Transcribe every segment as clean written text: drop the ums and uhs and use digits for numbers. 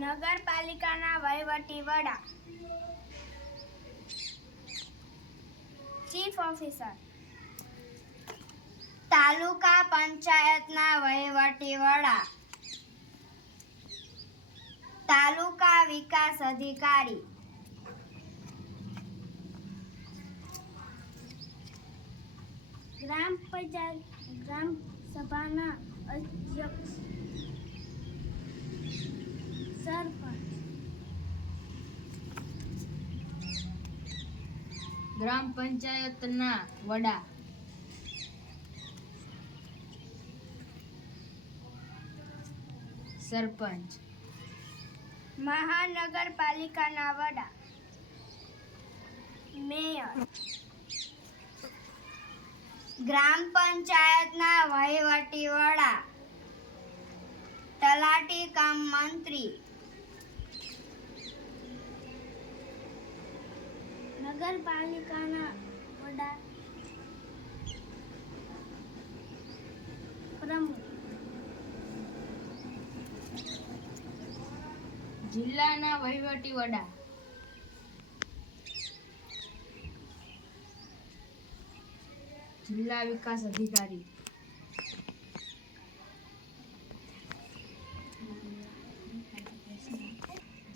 નગરપાલિકાના વહીવટી વડા, ચીફ ઓફિસર. તાલુકા પંચાયતના વહીવટી વડા, તાલુકા વિકાસ અધિકારી. ગ્રામ સભાના અધ્યક્ષ, સરપંચ. ગ્રામ પંચાયતના વડા, સરપંચ. મહાનગરપાલિકાના વડા, મેયર. ગ્રામ પંચાયતના વહીવટી વડા, તલાટી કમ મંત્રી. નગરપાલિકાના વડા, પ્રમુખ. જિલ્લાના વહીવટી વડા, જિલ્લા વિકાસ અધિકારી.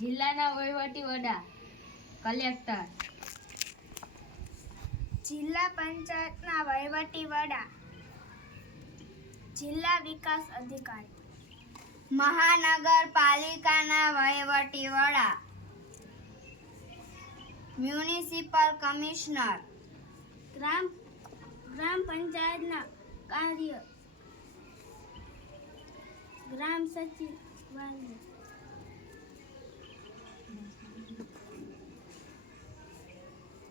જિલ્લાના વહીવટી વડા, કલેક્ટર. જિલ્લા પંચાયતના વહીવટી વડા, જિલ્લા વિકાસ અધિકારી. મહાનગરપાલિકાના વહીવટી વડા, મ્યુનિસિપલ કમિશનર. ગ્રામ પંચાયતના કાર્ય, ગ્રામ સચિવાલય.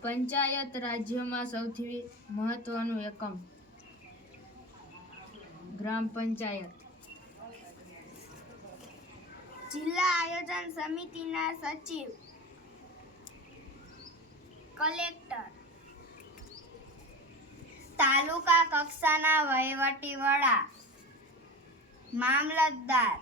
પંચાયત રાજ્યમાં સૌથી મહત્વનું એકમ. ગ્રામ પંચાયત. જિલ્લા આયોજન સમિતિના સચિવ, કલેક્ટર. તાલુકા કક્ષાના વહીવટી વડા, મામલતદાર.